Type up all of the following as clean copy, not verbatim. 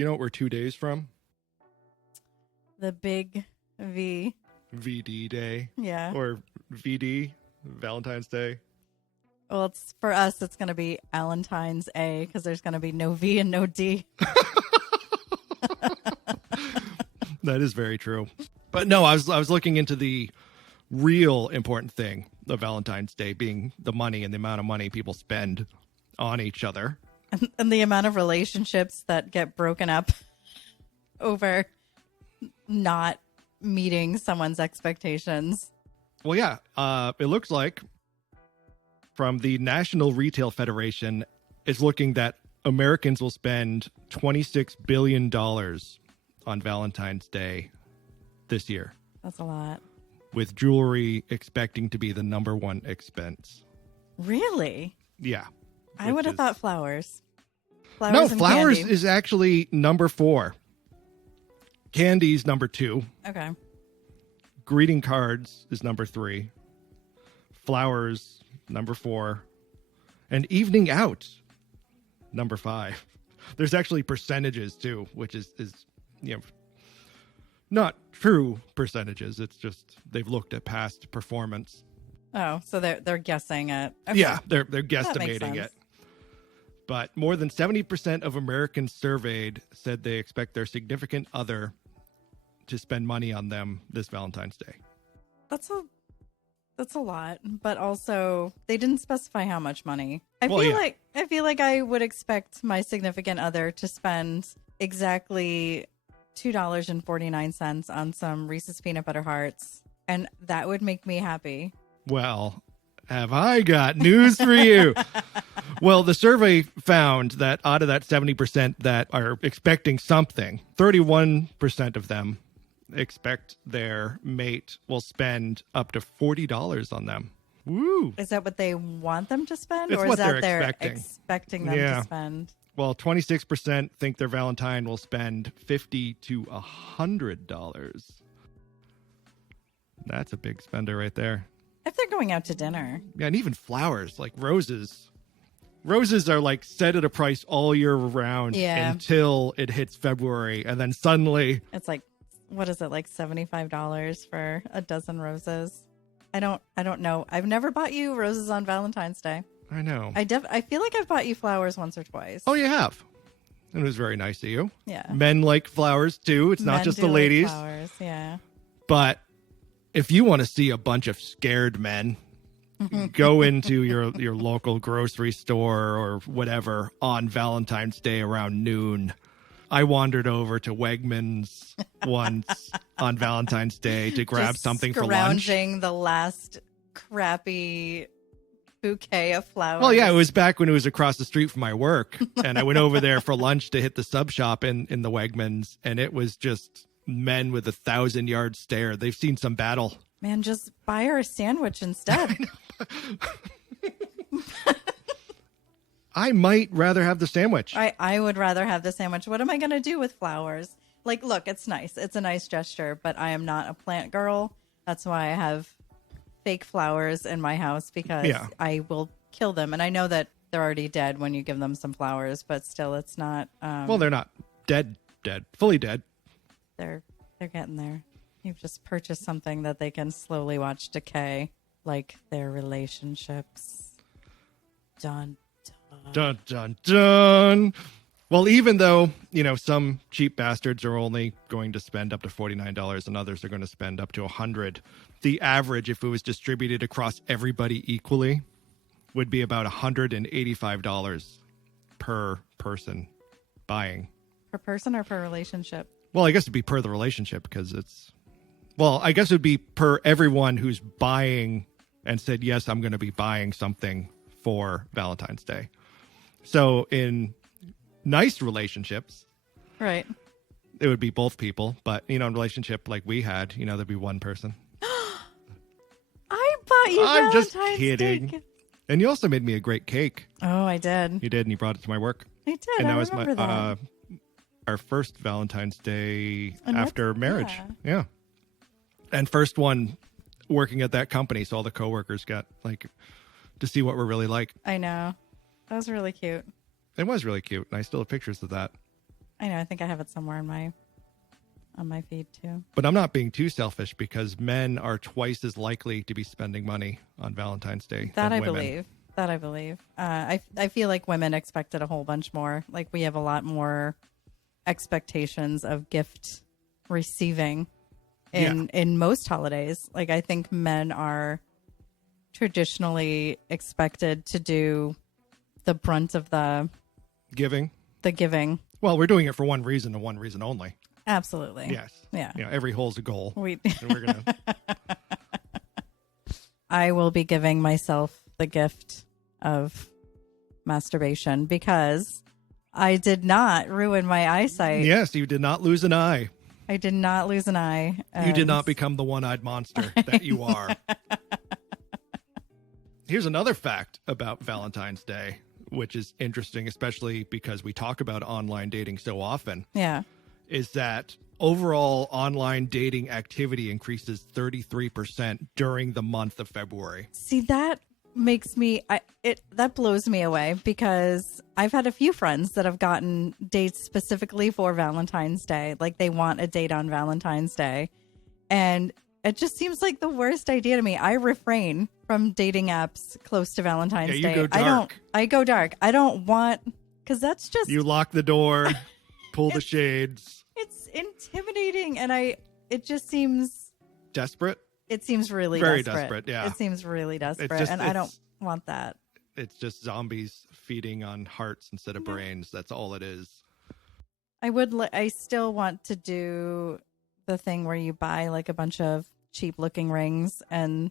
Do you know what we're 2 days from? The big V. VD Day. Yeah. Or VD, Valentine's Day. Well, it's for us, it's going to be Valentines A because there's going to be no V and no D. That is very true. But no, I was looking into the real important thing of Valentine's Day being the money and the amount of money people spend on each other. And the amount of relationships that get broken up over not meeting someone's expectations. Well, yeah, it looks like from the National Retail Federation, it's looking that Americans will spend $26 billion on Valentine's Day this year. That's a lot. With jewelry expecting to be the number one expense. Really? Yeah. I would have thought flowers. No, and flowers candy. is actually number 4. Candy's number 2. Okay. Greeting cards is number 3. Flowers, number 4. And evening out, number 5. There's actually percentages too, which is not true percentages. It's just they've looked at past performance. Oh, so they're guessing it. Okay. Yeah, they're guesstimating it. But more than 70% of Americans surveyed said they expect their significant other to spend money on them this Valentine's Day. That's a lot, but also they didn't specify how much money. I feel like I would expect my significant other to spend exactly $2.49 on some Reese's peanut butter hearts, and that would make me happy. Well, have I got news for you? Well, the survey found that out of that 70% that are expecting something, 31% of them expect their mate will spend up to $40 on them. Woo! Is that what they want them to spend? It's or what is that they're expecting them to spend? Well, 26% think their Valentine will spend $50 to $100. That's a big spender right there. If they're going out to dinner. Yeah, and even flowers, like roses. Roses are like set at a price all year round until it hits February. And then suddenly... It's like, what is it, like $75 for a dozen roses? I don't know. I've never bought you roses on Valentine's Day. I know. I feel like I've bought you flowers once or twice. Oh, you have? It was very nice of you. Yeah. Men like flowers too. It's not just the ladies. Like flowers, yeah. But if you want to see a bunch of scared men, go into your local grocery store or whatever on Valentine's Day around noon. I wandered over to Wegmans once on Valentine's Day to grab something for lunch. Scrounging the last crappy bouquet of flowers. Well, yeah, it was back when it was across the street from my work. And I went over there for lunch to hit the sub shop in the Wegmans. And it was just men with 1,000-yard stare. They've seen some battle. Man, just buy her a sandwich instead. I might rather have the sandwich. I would rather have the sandwich. What am I going to do with flowers? Like, look, it's nice. It's a nice gesture, but I am not a plant girl. That's why I have fake flowers in my house because I will kill them. And I know that they're already dead when you give them some flowers, but still it's not. Well, they're not dead, fully dead. They're getting there. You've just purchased something that they can slowly watch decay, like their relationships. Dun, dun. Dun, dun, dun. Well, even though, some cheap bastards are only going to spend up to $49 and others are going to spend up to $100, the average, if it was distributed across everybody equally, would be about $185 per person buying. Per person or per relationship? Well, I guess it'd be per the relationship because I guess it would be per everyone who's buying and said, yes, I'm going to be buying something for Valentine's Day. So in nice relationships, right, it would be both people. But, in a relationship like we had, there'd be one person. I bought you I'm Valentine's just kidding. Cake. And you also made me a great cake. Oh, I did. You did, and you brought it to my work. I did. And I that was remember that. Our first Valentine's Day after marriage. Yeah. And first one working at that company. So all the coworkers got to see what we're really like. I know. That was really cute. It was really cute. And I still have pictures of that. I know. I think I have it somewhere on my feed too. But I'm not being too selfish because men are twice as likely to be spending money on Valentine's Day That than I women. believe. That I believe. I feel like women expected a whole bunch more. Like we have a lot more expectations of gift receiving in most holidays. Like I think men are traditionally expected to do the brunt of the Giving. Well, we're doing it for one reason and one reason only. Absolutely. Yes. Yeah. Every hole's a goal. We're gonna. I will be giving myself the gift of masturbation because I did not ruin my eyesight. Yes, you did not lose an eye. I did not lose an eye. You did not become the one-eyed monster that you are. Here's another fact about Valentine's Day, which is interesting, especially because we talk about online dating so often. Yeah. Is that overall online dating activity increases 33% during the month of February. See, that makes me that blows me away because I've had a few friends that have gotten dates specifically for Valentine's Day. Like they want a date on Valentine's Day. And it just seems like the worst idea to me. I refrain from dating apps close to Valentine's Day. Go dark. I go dark. I don't want, because that's just. You lock the door, pull the shades. It's intimidating. And it just seems. Desperate? It seems really very desperate. Yeah. It seems really desperate. And I don't want that. It's just zombies feeding on hearts instead of brains. That's all it is. I still want to do the thing where you buy like a bunch of cheap looking rings and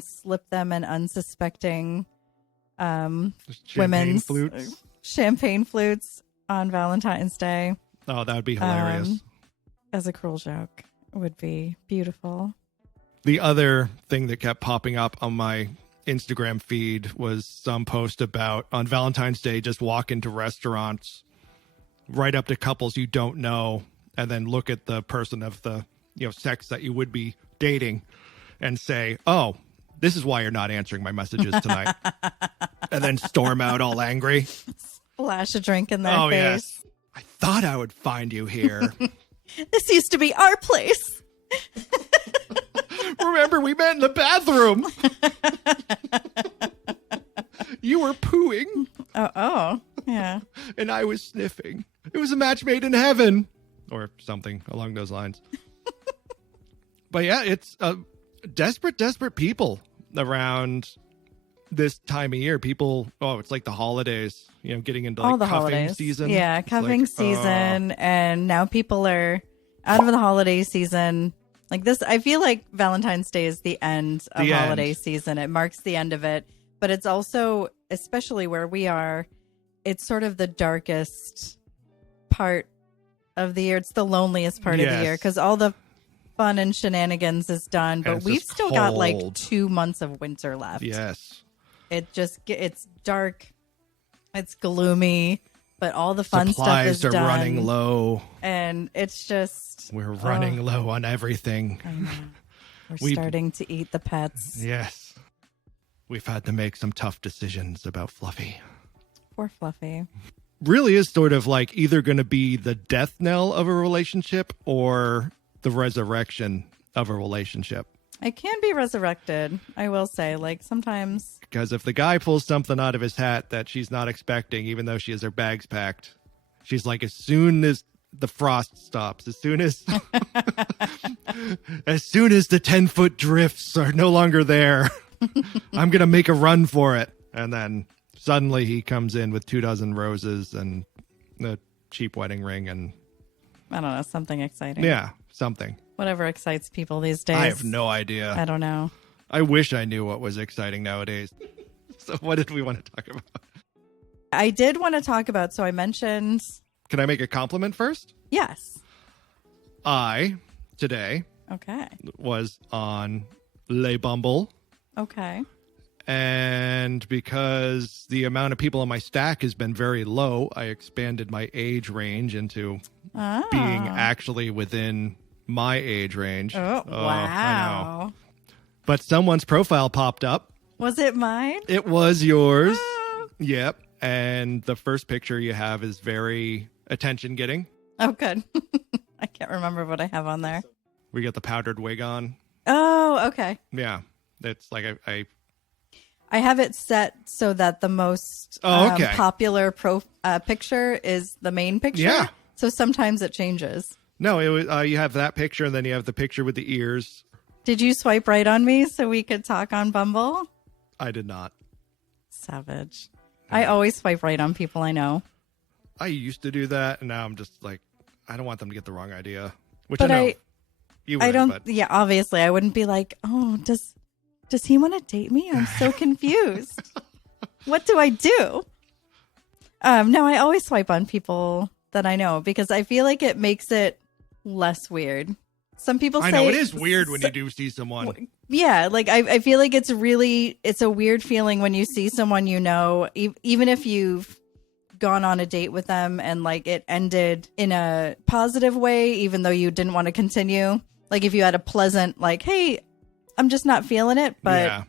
slip them in unsuspecting women's champagne flutes on Valentine's Day. Oh, that would be hilarious. As a cruel joke. It would be beautiful. The other thing that kept popping up on my Instagram feed was some post about on Valentine's Day, just walk into restaurants, right up to couples you don't know, and then look at the person of the sex that you would be dating and say, oh, this is why you're not answering my messages tonight. And then storm out all angry. Splash a drink in their face. Yes. I thought I would find you here. This used to be our place. Remember, we met in the bathroom. You were pooing. Oh, yeah. And I was sniffing. It was a match made in heaven. Or something along those lines. But yeah, it's desperate people around this time of year. People, it's like the holidays, getting into like cuffing season. Yeah, cuffing season. And now people are out of the holiday season. Like this, I feel like Valentine's Day is the end of holiday season. It marks the end of it. But it's also, especially where we are, it's sort of the darkest part of the year. It's the loneliest part of the year because all the fun and shenanigans is done. But we've still got like 2 months of winter left. Yes. It's dark. It's gloomy. But all the fun stuff is done. Supplies are running low. And it's just... We're running low on everything. I know. We're starting to eat the pets. Yes. We've had to make some tough decisions about Fluffy. Poor Fluffy. Really is sort of like either going to be the death knell of a relationship or the resurrection of a relationship. It can be resurrected, I will say. Like sometimes... Because if the guy pulls something out of his hat that she's not expecting, even though she has her bags packed, she's like, as soon as the frost stops, as soon as the 10-foot drifts are no longer there, I'm going to make a run for it. And then suddenly he comes in with 24 roses and a cheap wedding ring and... I don't know, something exciting. Yeah, something. Whatever excites people these days. I have no idea. I don't know. I wish I knew what was exciting nowadays. So what did we want to talk about? I did want to talk about, so I mentioned... Can I make a compliment first? Yes. I, today, was on Bumble. Okay. And because the amount of people on my stack has been very low, I expanded my age range into being actually within my age range. Oh, wow. I know. But someone's profile popped up. Was it mine? It was yours. Yep. And the first picture you have is very attention getting. Oh, good. I can't remember what I have on there. We got the powdered wig on. Oh, okay. Yeah. It's like I have it set so that the most popular picture is the main picture. Yeah. So sometimes it changes. No, it was you have that picture and then you have the picture with the ears. Did you swipe right on me so we could talk on Bumble? I did not. Savage. I always swipe right on people I know. I used to do that, and now I'm just like, I don't want them to get the wrong idea. Which But I know you would. I don't. Yeah, obviously, I wouldn't be like, oh, does he want to date me? I'm so confused. What do I do? No, I always swipe on people that I know because I feel like it makes it less weird. Some people say I know it is weird when you do see someone. Yeah, like I feel like it's a weird feeling when you see someone you know, even if you've gone on a date with them and like it ended in a positive way, even though you didn't want to continue. Like if you had a pleasant, like, hey, I'm just not feeling it, but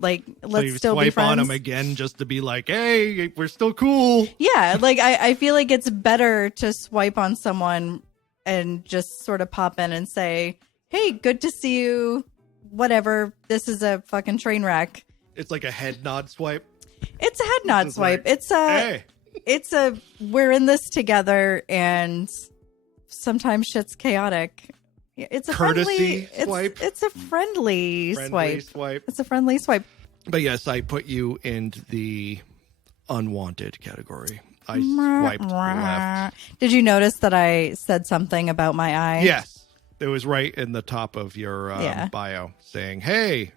like let's still be friends. Swipe on them again just to be like, hey, we're still cool. Yeah, like I feel like it's better to swipe on someone and just sort of pop in and say, hey, good to see you. Whatever. This is a fucking train wreck. It's like a head nod swipe. It's a head nod swipe. Like, it's a we're in this together and sometimes shit's chaotic. It's a courtesy friendly swipe. It's a friendly swipe. It's a friendly swipe. But yes, I put you in the unwanted category. I swiped left. Did you notice that I said something about my eye? Yes. It was right in the top of your bio saying, hey,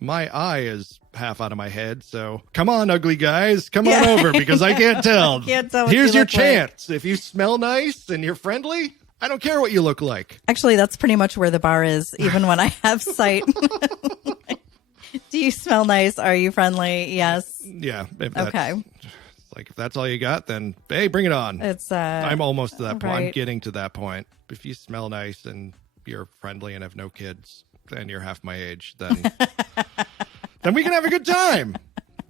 my eye is half out of my head. So come on, ugly guys. Come on over because I can't tell. Can't tell. Here's your chance. If you smell nice and you're friendly, I don't care what you look like. Actually, that's pretty much where the bar is, even when I have sight. Do you smell nice? Are you friendly? Yes. Yeah. Okay. Like, if that's all you got, then, hey, bring it on. It's I'm almost to that point. right. I'm getting to that point. If you smell nice and you're friendly and have no kids, and you're half my age, then then we can have a good time.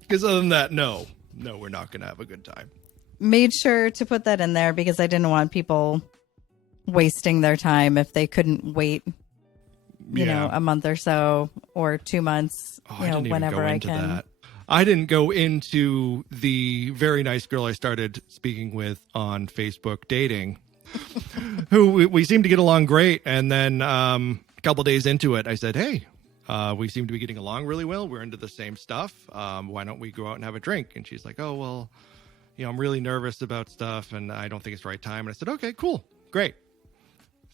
Because other than that, no, we're not going to have a good time. Made sure to put that in there because I didn't want people wasting their time if they couldn't wait, you know, a month or so or 2 months, whenever I can. That. I didn't go into the very nice girl I started speaking with on Facebook dating, who we seemed to get along great. And then a couple days into it, I said, hey, we seem to be getting along really well. We're into the same stuff. Why don't we go out and have a drink? And she's like, oh, well, I'm really nervous about stuff and I don't think it's the right time. And I said, okay, cool. Great.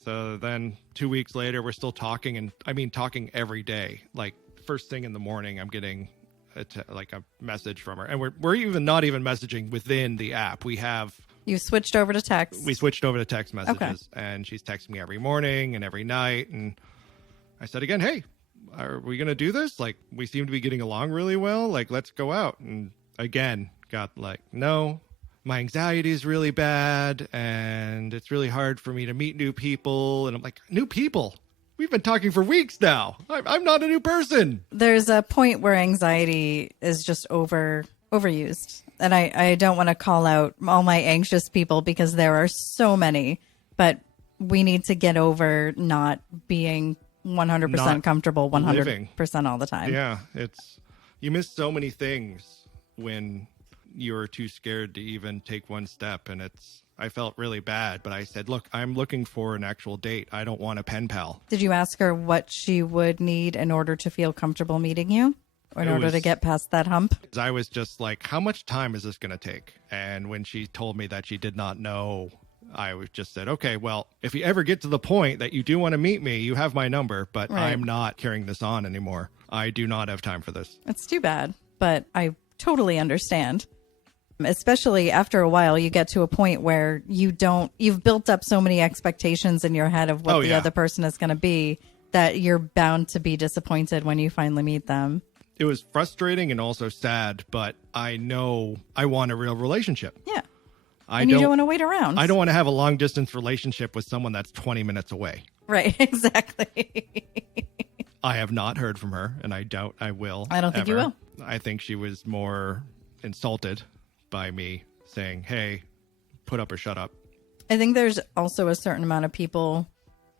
So then 2 weeks later, we're still talking, and I mean talking every day. Like first thing in the morning, I'm getting like a message from her, and we're even not even messaging within the app. You switched over to text. We switched over to text messages, and she's texting me every morning and every night. And I said again, hey, are we gonna do this? Like we seem to be getting along really well. Like let's go out. And again, got like no. My anxiety is really bad, and it's really hard for me to meet new people. And I'm like, new people? We've been talking for weeks now. I'm not a new person. There's a point where anxiety is just overused. And I don't want to call out all my anxious people because there are so many. But we need to get over not being 100% comfortable 100% all the time. Yeah, you miss so many things when you're too scared to even take one step, and I felt really bad, but I said, look, I'm looking for an actual date. I don't want a pen pal. Did you ask her what she would need in order to feel comfortable meeting you, or in order to get past that hump? I was just like, how much time is this going to take? And when she told me that she did not know, I was just said, okay, well, if you ever get to the point that you do want to meet me, you have my number, but I'm not carrying this on anymore. I do not have time for this. It's too bad, but I totally understand. Especially after a while, you get to a point where you've built up so many expectations in your head of what the other person is going to be that you're bound to be disappointed when you finally meet them. It was frustrating and also sad, but I know I want a real relationship. Yeah. And you don't want to wait around. I don't want to have a long distance relationship with someone that's 20 minutes away. Right, exactly. I have not heard from her, and I doubt I will. I don't think you will. I think she was more insulted by me saying, hey, put up or shut up. I think there's also a certain amount of people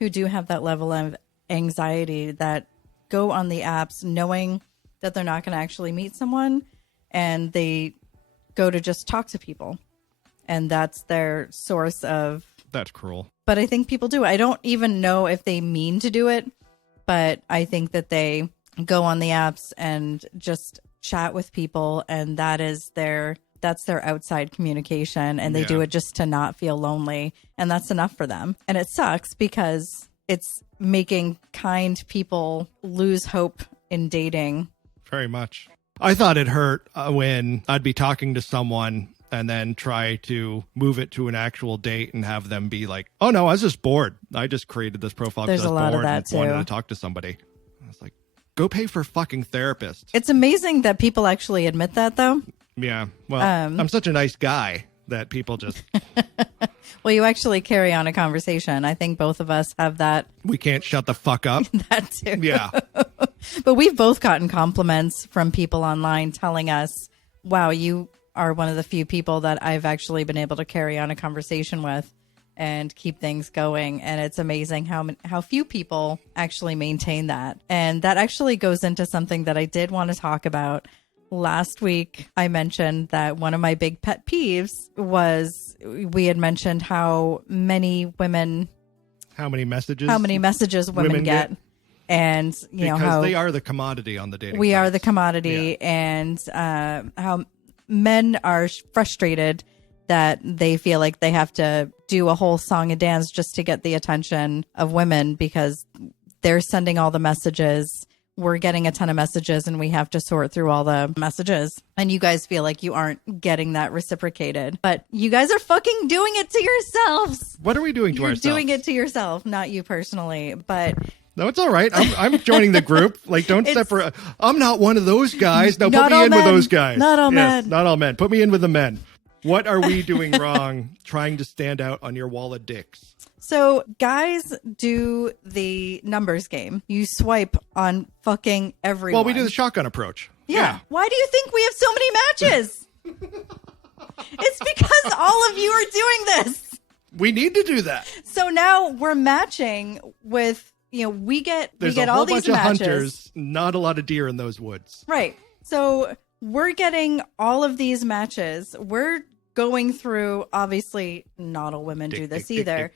who do have that level of anxiety that go on the apps knowing that they're not going to actually meet someone, and they go to just talk to people. And that's their source of... That's cruel. But I think people do. I don't even know if they mean to do it, but I think that they go on the apps and just chat with people, and that's their outside communication, and they do it just to not feel lonely, and that's enough for them. And it sucks because it's making kind people lose hope in dating. Very much. I thought it hurt when I'd be talking to someone and then try to move it to an actual date and have them be like, oh no, I was just bored. I just created this profile because I was bored and wanted to talk to somebody. I was like, go pay for a fucking therapist. It's amazing that people actually admit that, though. Yeah. Well, I'm such a nice guy that people just... Well, you actually carry on a conversation. I think both of us have that. We can't shut the fuck up. That too. Yeah. But we've both gotten compliments from people online telling us, wow, you are one of the few people that I've actually been able to carry on a conversation with and keep things going. And it's amazing how few people actually maintain that. And that actually goes into something that I did want to talk about. Last week, I mentioned that one of my big pet peeves was we had mentioned how many messages women get. And you know how they are the commodity on the dating we sites. Are the commodity, and how men are frustrated that they feel like they have to do a whole song and dance just to get the attention of women because they're sending all the messages. We're getting a ton of messages and we have to sort through all the messages. And you guys feel like you aren't getting that reciprocated. But you guys are fucking doing it to yourselves. What are we doing to ourselves? You're doing it to yourself, not you personally. But... No, it's all right. I'm joining the group. Like, don't separate. I'm not one of those guys. No, put me in with those guys. Not all men. Not all men. Put me in with the men. What are we doing wrong trying to stand out on your wall of dicks? So guys do the numbers game. You swipe on fucking everyone. Well, we do the shotgun approach. Yeah. Why do you think we have so many matches? It's because all of you are doing this. We need to do that. So now we're matching with... You know, we get all these matches. There's a whole bunch of hunters, not a lot of deer in those woods. Right. So we're getting all of these matches. We're going through, obviously, not all women do this either.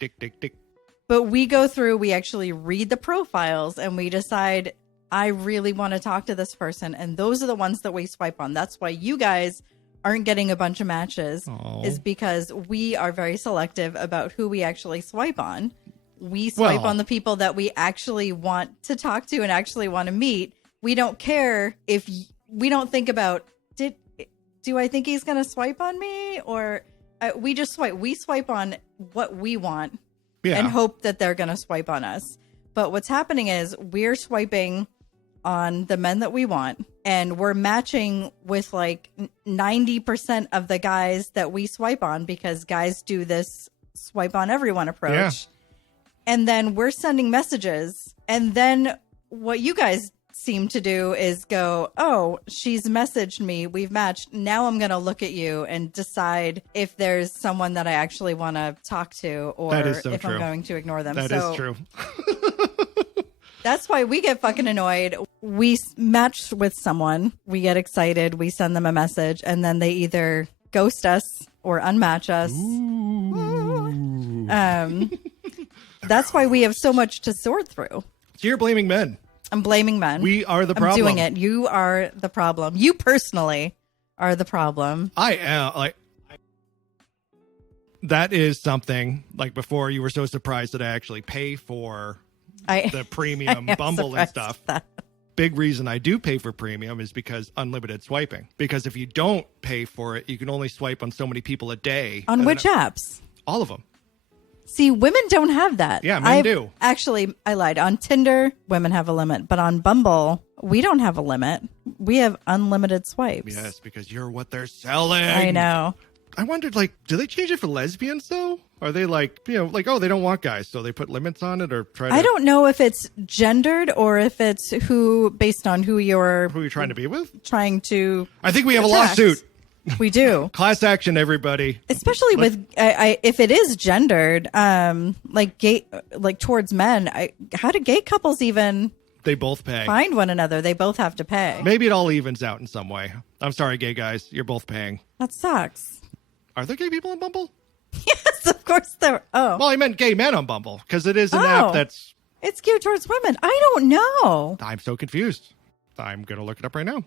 But we go through, we actually read the profiles and we decide, I really want to talk to this person. And those are the ones that we swipe on. That's why you guys aren't getting a bunch of matches, is because we are very selective about who we actually swipe on. We swipe on the people that we actually want to talk to and actually want to meet. We don't care if we don't think about, do I think he's going to swipe on me? Or we just swipe. We swipe on what we want and hope that they're going to swipe on us. But what's happening is we're swiping on the men that we want, and we're matching with like 90% of the guys that we swipe on, because guys do this swipe on everyone approach. Yeah. And then we're sending messages. And then what you guys seem to do is go, oh, she's messaged me. We've matched. Now I'm going to look at you and decide if there's someone that I actually want to talk to, or if I'm going to ignore them. That is true. That's why we get fucking annoyed. We match with someone. We get excited. We send them a message. And then they either ghost us or unmatch us. That's why we have so much to sort through. So you're blaming men. I'm blaming men. We are the problem. I'm doing it. You are the problem. You personally are the problem. I am. That is something, like, before you were so surprised that I actually pay for the premium Bumble and stuff. Big reason I do pay for premium is because unlimited swiping. Because if you don't pay for it, you can only swipe on so many people a day. On which apps? All of them. See, women don't have that. Yeah, men do. Actually, I lied. On Tinder, women have a limit. But on Bumble, we don't have a limit. We have unlimited swipes. Yes, because you're what they're selling. I know. I wondered, like, do they change it for lesbians, though? Are they like, you know, like, oh, they don't want guys, so they put limits on it, or try to... I don't know if it's gendered or if it's based on who you're trying to be with? Trying to I think we have a lawsuit. We do. Class action, everybody. Especially with if it is gendered, like gay, like towards men. How do gay couples even? They both pay. Find one another. They both have to pay. Maybe it all evens out in some way. I'm sorry, gay guys. You're both paying. That sucks. Are there gay people on Bumble? Yes, of course there. Oh, well, I meant gay men on Bumble because it is an app that's. It's geared towards women. I don't know. I'm so confused. I'm going to look it up right now.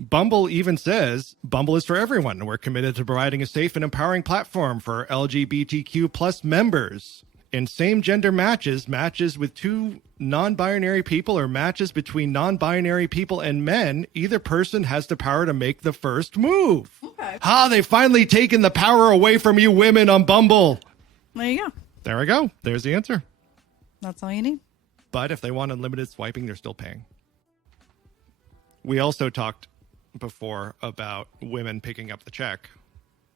Bumble even says Bumble is for everyone. We're committed to providing a safe and empowering platform for LGBTQ plus members. In same-gender matches, matches with two non-binary people, or matches between non-binary people and men, either person has the power to make the first move. Okay. They've finally taken the power away from you women on Bumble. There you go. There we go. There's the answer. That's all you need. But if they want unlimited swiping, they're still paying. We also talked before about women picking up the check.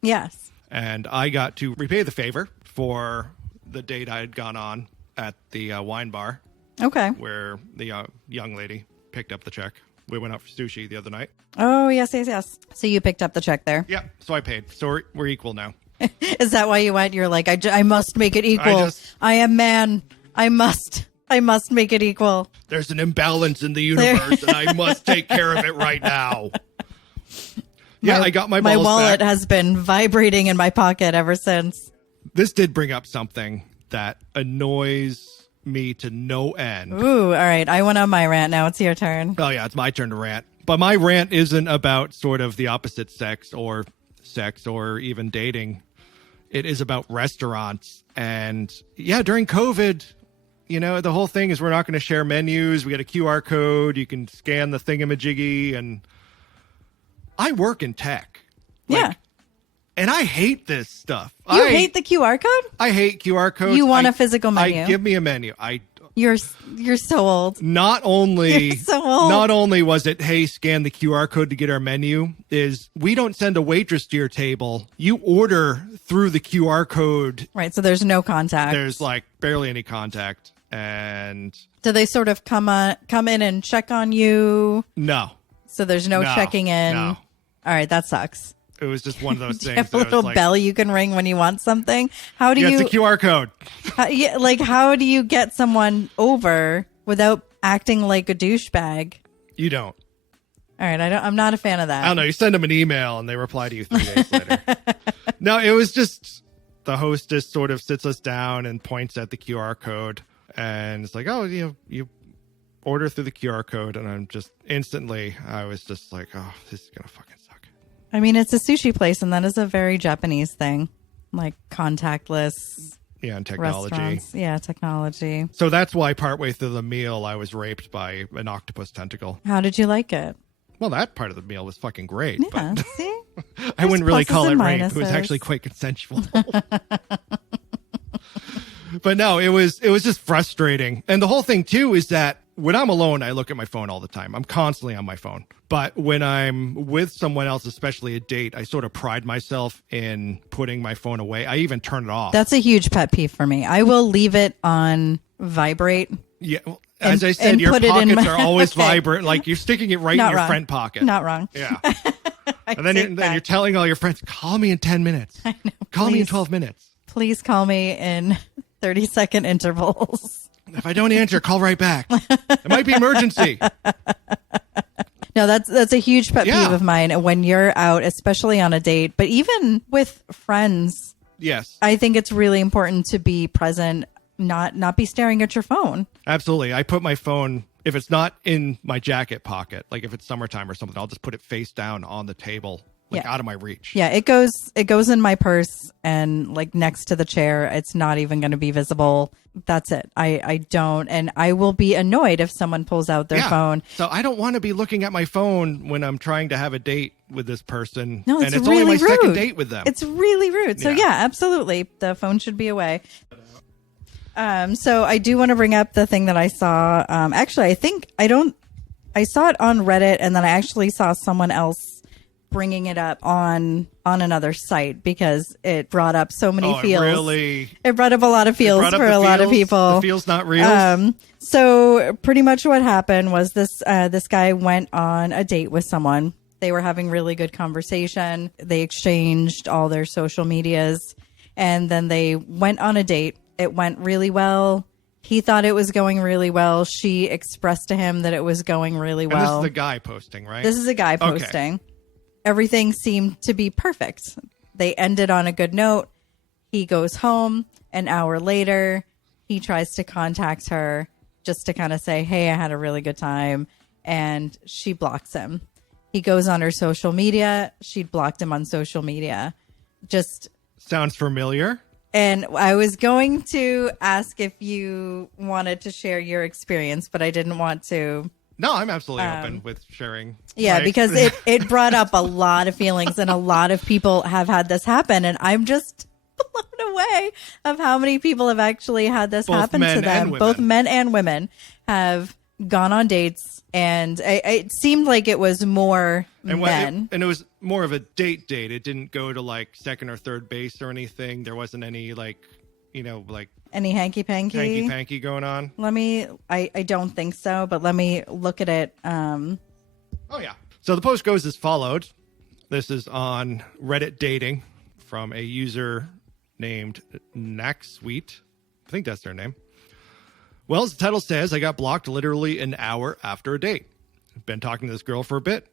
Yes. And I got to repay the favor for the date I had gone on at the wine bar. Okay. Where the young lady picked up the check. We went out for sushi the other night. Oh, yes. So you picked up the check there. Yeah. So I paid. So we're equal now. Is that why you went? You're like, I must make it equal. I am man. I must make it equal. There's an imbalance in the universe and I must take care of it right now. Yeah, I got my balls back. My wallet back. has been vibrating in my pocket ever since. This did bring up something that annoys me to no end. Ooh, all right. I went on my rant. Now it's your turn. Oh, yeah, it's my turn to rant. But my rant isn't about sort of the opposite sex or even dating. It is about restaurants. And yeah, during COVID, you know, the whole thing is we're not going to share menus. We got a QR code. You can scan the thingamajiggy. And I work in tech. Yeah. And I hate this stuff. You hate the QR code? I hate QR codes. You want a physical menu? Give me a menu. You're so old. Not only so old. Not only was it, hey, scan the QR code to get our menu, is we don't send a waitress to your table. You order through the QR code. Right, so there's no contact. There's like barely any contact. And do they sort of come in and check on you? No. So there's no checking in. No. All right, that sucks. It was just one of those things. You have a little bell you can ring when you want something. How do you? It's a QR code. How do you get someone over without acting like a douchebag? You don't. All right, I'm not a fan of that. I don't know. You send them an email and they reply to you 3 days later. No, it was just the hostess sort of sits us down and points at the QR code, and it's like, oh, you order through the QR code, and I'm just instantly, I was just like, oh, this is gonna fucking suck. I mean, it's a sushi place, and that is a very Japanese thing, like contactless. Yeah, and technology. Yeah, technology. So that's why partway through the meal, I was raped by an octopus tentacle. How did you like it? Well, that part of the meal was fucking great. Yeah, but see? I wouldn't really call it rape. Minuses. It was actually quite consensual. But no, it was just frustrating. And the whole thing, too, is that when I'm alone, I look at my phone all the time. I'm constantly on my phone. But when I'm with someone else, especially a date, I sort of pride myself in putting my phone away. I even turn it off. That's a huge pet peeve for me. I will leave it on vibrate. Yeah. Well, as I said, your pockets are always vibrant. Like you're sticking it right Not in your wrong. front pocket. Not wrong. Yeah. And then you're telling all your friends, call me in 10 minutes. I know. Call me in 12 minutes. Please call me in 30-second intervals. If I don't answer, call right back. It might be emergency. No, that's a huge pet peeve of mine when you're out, especially on a date, but even with friends. Yes. I think it's really important to be present, not be staring at your phone. Absolutely. I put my phone, if it's not in my jacket pocket, like if it's summertime or something, I'll just put it face down on the table, out of my reach. Yeah, it goes in my purse and like next to the chair. It's not even going to be visible. That's it. I don't, and I will be annoyed if someone pulls out their phone. So I don't want to be looking at my phone when I'm trying to have a date with this person. No, and it's really only my rude. second date with them. It's really rude. So yeah, absolutely. The phone should be away. So I do want to bring up the thing that I saw. Actually, I saw it on Reddit, and then I actually saw someone else bringing it up on another site because it brought up so many feels. It brought up a lot of feels for a lot of people. The feels not real. So pretty much what happened was this guy went on a date with someone, They were having really good conversation. They exchanged all their social medias, and then they went on a date. It went really well. He thought it was going really well. She expressed to him that it was going really well. And this is the guy posting, right? This is a guy posting. Okay. Everything seemed to be perfect. They ended on a good note. He goes home. An hour later, he tries to contact her just to kind of say, hey, I had a really good time. And she blocks him. He goes on her social media. She'd blocked him on social media. Just sounds familiar. And I was going to ask if you wanted to share your experience, but I didn't want to. No, I'm absolutely open with sharing. Yeah, because it brought up a lot of feelings, and a lot of people have had this happen. And I'm just blown away of how many people have actually had this happen to them. Both men and women have gone on dates, and it seemed like it was more men. And it was more of a date. It didn't go to like second or third base or anything. There wasn't any any hanky-panky going on. I don't think so, but let me look at it. Oh yeah. So the post goes as followed. This is on Reddit dating from a user named Naxsweet. I think that's their name. Well, as the title says, I got blocked literally an hour after a date. Been talking to this girl for a bit.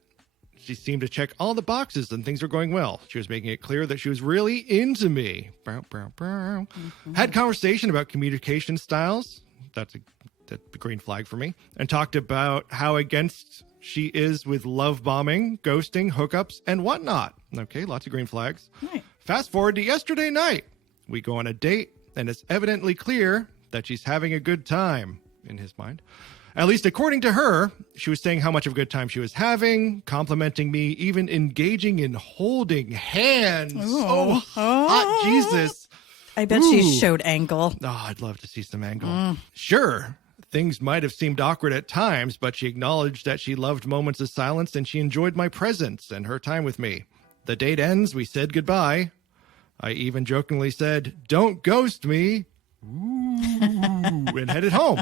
She seemed to check all the boxes and things were going well. She was making it clear that she was really into me. Mm-hmm. Had conversation about communication styles. That's a green flag for me. And talked about how against she is with love bombing, ghosting, hookups, and whatnot. Okay, lots of green flags. Right. Fast forward to yesterday night. We go on a date, and it's evidently clear that she's having a good time, in his mind. At least according to her, she was saying how much of a good time she was having, complimenting me, even engaging in holding hands. Ooh. Oh, hot Jesus. I bet she showed angle. Oh, I'd love to see some angle. Sure, things might have seemed awkward at times, but she acknowledged that she loved moments of silence and she enjoyed my presence and her time with me. The date ends, we said goodbye. I even jokingly said, don't ghost me. Ooh, and headed home.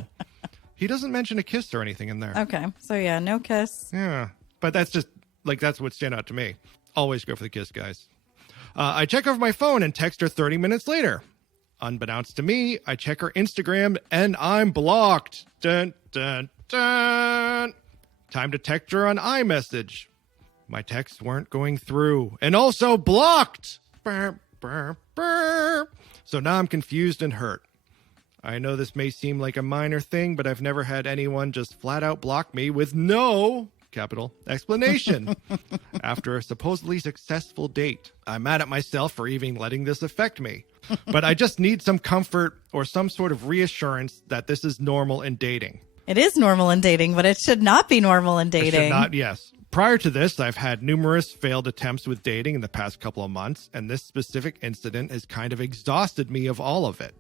He doesn't mention a kiss or anything in there. Okay. So yeah, no kiss. Yeah. But that's just that's what stand out to me. Always go for the kiss, guys. I check over my phone and text her 30 minutes later. Unbeknownst to me, I check her Instagram and I'm blocked. Dun, dun, dun. Time to text her on iMessage. My texts weren't going through and also blocked. Burr, burr, burr. So now I'm confused and hurt. I know this may seem like a minor thing, but I've never had anyone just flat out block me with no capital explanation after a supposedly successful date. I'm mad at myself for even letting this affect me, but I just need some comfort or some sort of reassurance that this is normal in dating. It is normal in dating, but it should not be normal in dating. It should not, yes. Prior to this, I've had numerous failed attempts with dating in the past couple of months, and this specific incident has kind of exhausted me of all of it.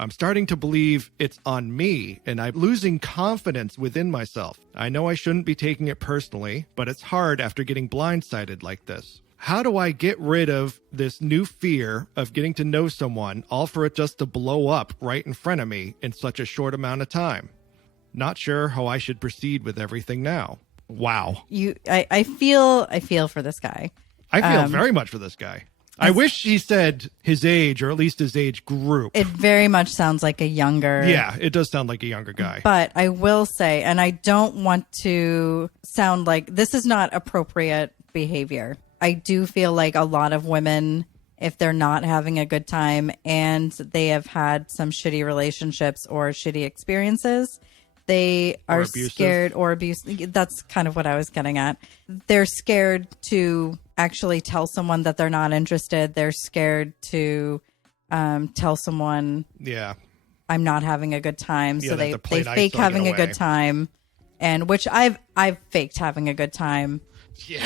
I'm starting to believe it's on me, and I'm losing confidence within myself. I know I shouldn't be taking it personally, but it's hard after getting blindsided like this. How do I get rid of this new fear of getting to know someone, all for it just to blow up right in front of me in such a short amount of time? Not sure how I should proceed with everything now. Wow. I feel for this guy. I feel very much for this guy. I wish he said his age, or at least his age group. It very much sounds like a younger. Yeah, it does sound like a younger guy. But I will say, and I don't want to sound like this is not appropriate behavior. I do feel like a lot of women, if they're not having a good time and they have had some shitty relationships or shitty experiences, they are scared or abusive. That's kind of what I was getting at. They're scared to actually tell someone that they're not interested. They're scared to tell someone, I'm not having a good time. So they fake having a good time. And which I've faked having a good time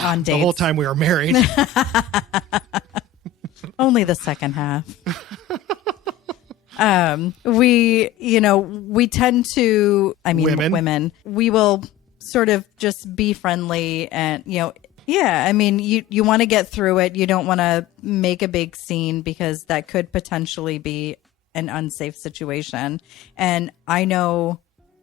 on dates. The whole time we were married. Only the second half. We tend to, women, we will sort of just be friendly and, you want to get through it. You don't want to make a big scene because that could potentially be an unsafe situation. And I know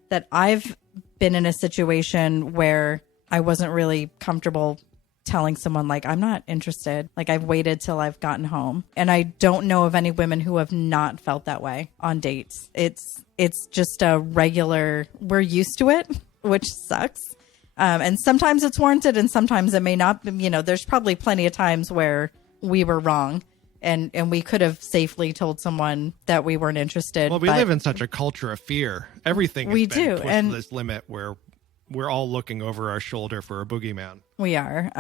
that I've been in a situation where I wasn't really comfortable telling someone like, I'm not interested. Like, I've waited till I've gotten home. And I don't know of any women who have not felt that way on dates. It's just a regular, we're used to it, which sucks. And sometimes it's warranted and sometimes it may not. There's probably plenty of times where we were wrong and we could have safely told someone that we weren't interested. Well, we live in such a culture of fear. Everything has been pushed to this limit where we're all looking over our shoulder for a boogeyman. We are.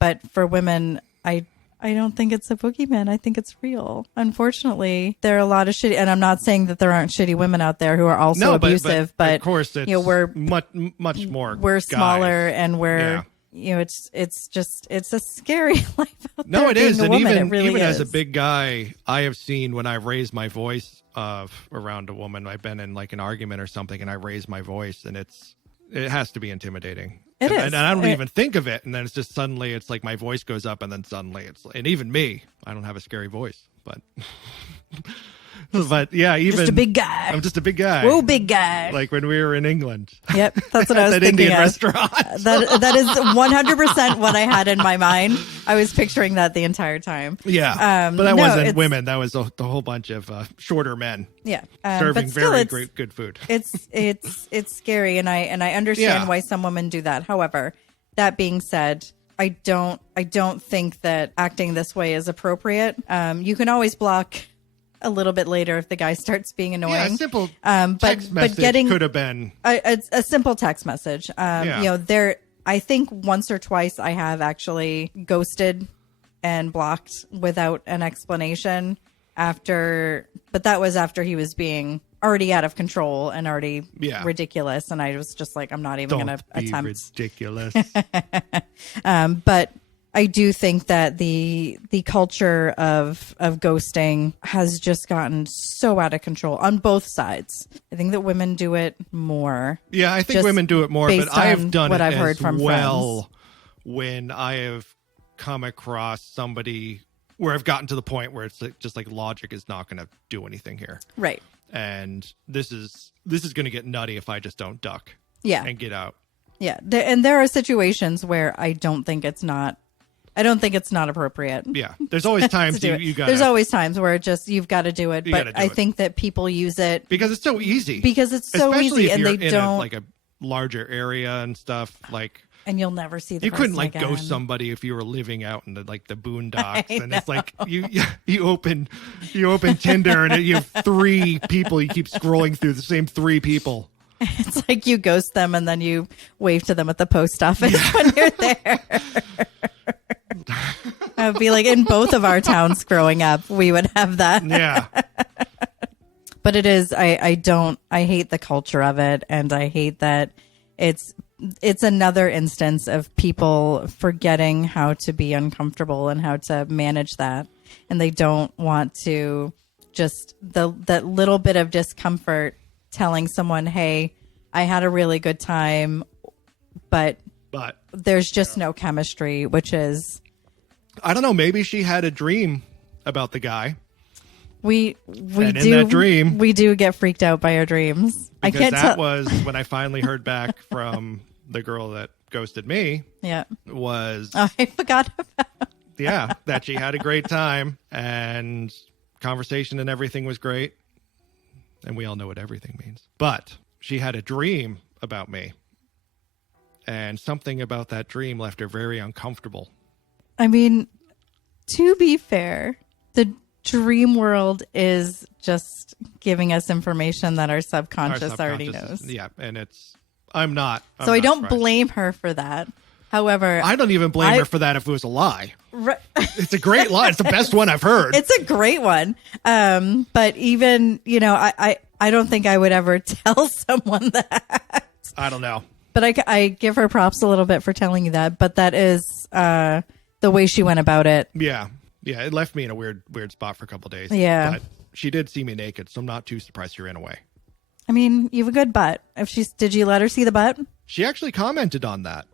But for women, I don't think it's a boogeyman. I think it's real. Unfortunately, there are a lot of shitty, and I'm not saying that there aren't shitty women out there who are also abusive, but of course, it's we're much more. We're guys. Smaller, and we're it's a scary life out there. No, it is, and woman. even as a big guy, I have seen when I raise my voice around a woman. I've been in like an argument or something, and I raise my voice, and it has to be intimidating. It is. And I don't even think of it. And then it's just suddenly, it's like my voice goes up and then suddenly and even me, I don't have a scary voice, but yeah, even. Just a big guy. I'm just a big guy. Whoa, big guy. Like when we were in England. Yep. That's what I was that thinking Indian of. restaurant. That is 100% what I had in my mind. I was picturing that the entire time. Yeah. But that wasn't women. That was the whole bunch of shorter men. Yeah. Serving very great, good food. It's scary. And I understand why some women do that. However, that being said, I don't think that acting this way is appropriate. You can always block a little bit later if the guy starts being annoying. Yeah, a simple text message could have been a simple text message. I think once or twice I have actually ghosted and blocked without an explanation but that was after he was being already out of control and already ridiculous, and I was just like, I'm not even going to attempt. Ridiculous. But I do think that the culture of ghosting has just gotten so out of control on both sides. I think that women do it more. Yeah, I think women do it more, but I have done what it I've heard as from well friends. When I have come across somebody where I've gotten to the point where it's just like logic is not going to do anything here. Right. And this is going to get nutty if I just don't duck. Yeah. And get out. Yeah. And there are situations where I don't think it's not appropriate. Yeah. There's always times you got. There's always times where you've got to do it. But I think that people use it because it's so easy. Especially if and you're they in don't like a larger area and stuff like. And you'll never see the You couldn't person again. ghost somebody if you were living out in the boondocks, and it's like you open Tinder and you have 3 people you keep scrolling through the same 3 people. It's like you ghost them and then you wave to them at the post office when you're there. It would be like in both of our towns growing up, we would have that. Yeah. But it is, I hate the culture of it, and I hate that it's another instance of people forgetting how to be uncomfortable and how to manage that. And they don't want to just that little bit of discomfort telling someone, hey, I had a really good time, but there's just no chemistry, which is, I don't know, maybe she had a dream about the guy. We and do in that dream, we do get freaked out by our dreams. I can't that was when I finally heard back from the girl that ghosted me. Yeah. I forgot about that she had a great time and conversation and everything was great. And we all know what everything means. But she had a dream about me. And something about that dream left her very uncomfortable. I mean, to be fair, the dream world is just giving us information that our subconscious already knows. Yeah, and I'm not I don't blame her for that. However, I don't even blame her for that if it was a lie. Right. It's a great lie. It's the best one I've heard. It's a great one. But even, I don't think I would ever tell someone that. I don't know. But I give her props a little bit for telling you that. But that is the way she went about it. Yeah. Yeah, it left me in a weird spot for a couple of days. Yeah. But she did see me naked, so I'm not too surprised she ran away. I mean, you have a good butt. Did you let her see the butt? She actually commented on that.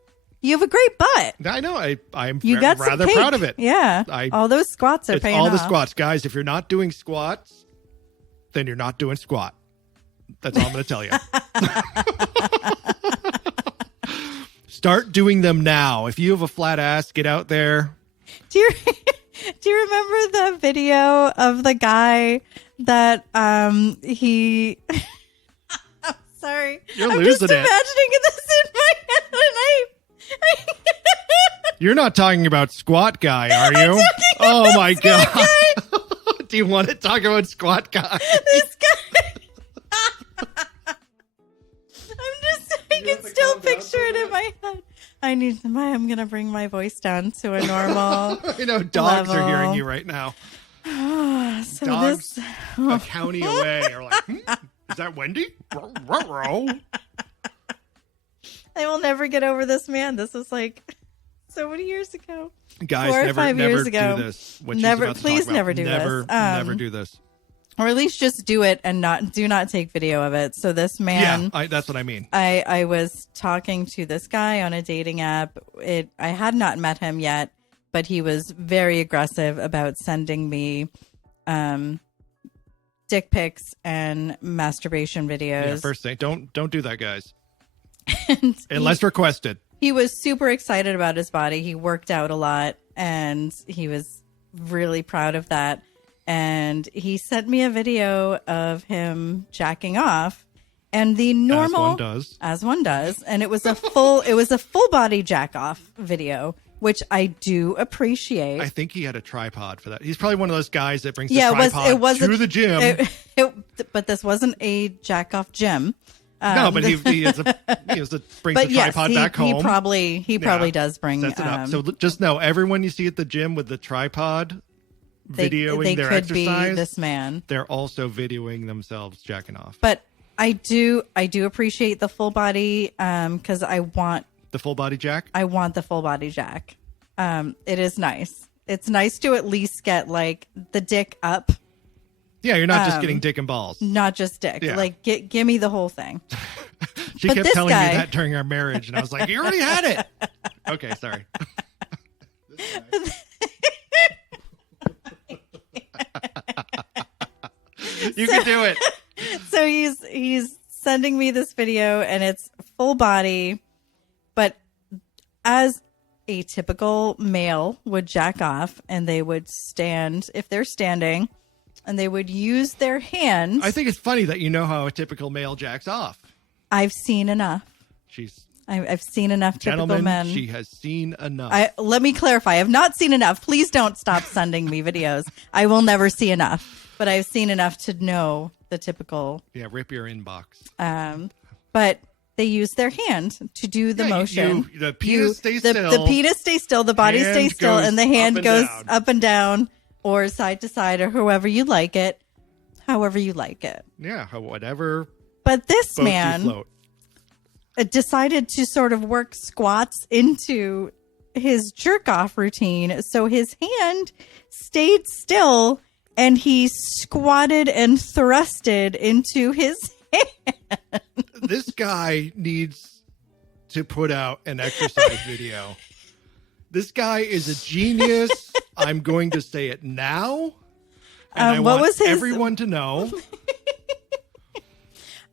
You have a great butt. I know. I'm got rather proud of it. Yeah. All those squats are paying off. The squats. Guys, if you're not doing squats, then you're not doing squat. That's all I'm going to tell you. Start doing them now. If you have a flat ass, get out there. Do you remember the video of the guy that he? I'm sorry. You're I'm losing just it. imagining this in my head, and You're not talking about Squat Guy, are you? Oh my God. Do you want to talk about Squat Guy? This guy. I can still picture it in my head. I'm going to bring my voice down to a normal I know dogs level. are hearing you right now. So Dogs a county away are like, is that Wendy? I will never get over this man. This was like so many years ago. Guys, 4 or never 5 years ago. do this. What she's Never, about to please talk about. never do this. Never do this. Or at least just do it and do not take video of it. So this man, Yeah, that's what I mean. I was talking to this guy on a dating app. I had not met him yet, but he was very aggressive about sending me dick pics and masturbation videos. Yeah, first thing, don't do that, guys. And Unless requested. he was super excited about his body. He worked out a lot, and he was really proud of that. And he sent me a video of him jacking off, and the normal as one does, and it was a full body jack off video, which I do appreciate. I think he had a tripod for that. He's probably one of those guys that brings the tripod to the gym. But this wasn't a jack off gym. No, but he brings the tripod back home. He probably does bring. Sets it up. So just know, everyone you see at the gym with the tripod videoing their exercise, be this man. They're also videoing themselves jacking off. But I do appreciate the full body because I want the full body jack. I want the full body jack. It is nice. It's nice to at least get like the dick up. Yeah, you're not just getting dick and balls. Not just dick. Yeah. Like, give me the whole thing. She kept telling me that during our marriage, and I was like, you already had it. Okay, sorry. You can do it. So he's sending me this video, and it's full body, but as a typical male would jack off, and they would stand, if they're standing, and they would use their hands. I think it's funny that you know how a typical male jacks off. I've seen enough. I've seen enough typical men. She has seen enough. Let me clarify. I have not seen enough. Please don't stop sending me videos. I will never see enough. But I've seen enough to know the typical. Yeah, rip your inbox. But they use their hand to do the motion. The penis stays still. The penis stays still. The body stays still. And the hand goes up and down or side to side or however you like it. However you like it. Yeah, whatever. But this man decided to sort of work squats into his jerk-off routine. So his hand stayed still, and he squatted and thrusted into his hand. This guy needs to put out an exercise video. This guy is a genius. I'm going to say it now. And I want everyone to know.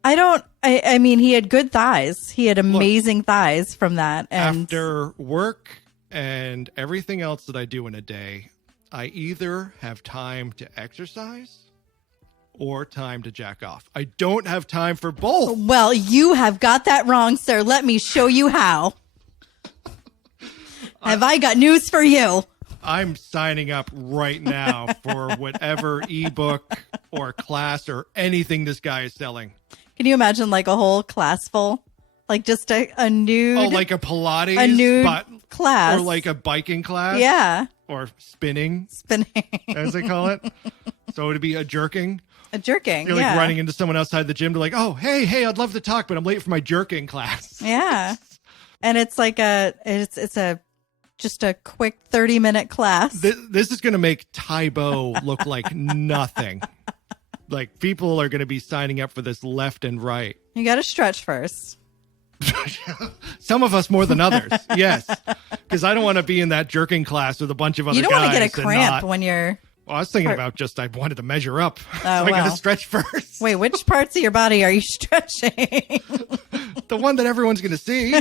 I mean, he had good thighs. He had amazing thighs from that. And after work and everything else that I do in a day, I either have time to exercise or time to jack off. I don't have time for both. Well, you have got that wrong, sir. Let me show you how. Have I got news for you? I'm signing up right now for whatever ebook or class or anything this guy is selling. Can you imagine like a whole class full? Like just a nude. Oh, like a Pilates? A nude class. Or like a biking class? Yeah. Or spinning. Spinning. As they call it. So it would be a jerking. A jerking, You're like running into someone outside the gym to like, oh, hey, I'd love to talk, but I'm late for my jerking class. Yeah. And it's like just a quick 30-minute class. This is going to make Tybo look like nothing. Like, people are going to be signing up for this left and right. You got to stretch first. Some of us more than others. Yes. Because I don't want to be in that jerking class with a bunch of other guys. You don't want to get a cramp when you're... Well, I was thinking about I wanted to measure up. So I got to stretch first. Wait, which parts of your body are you stretching? The one that everyone's going to see.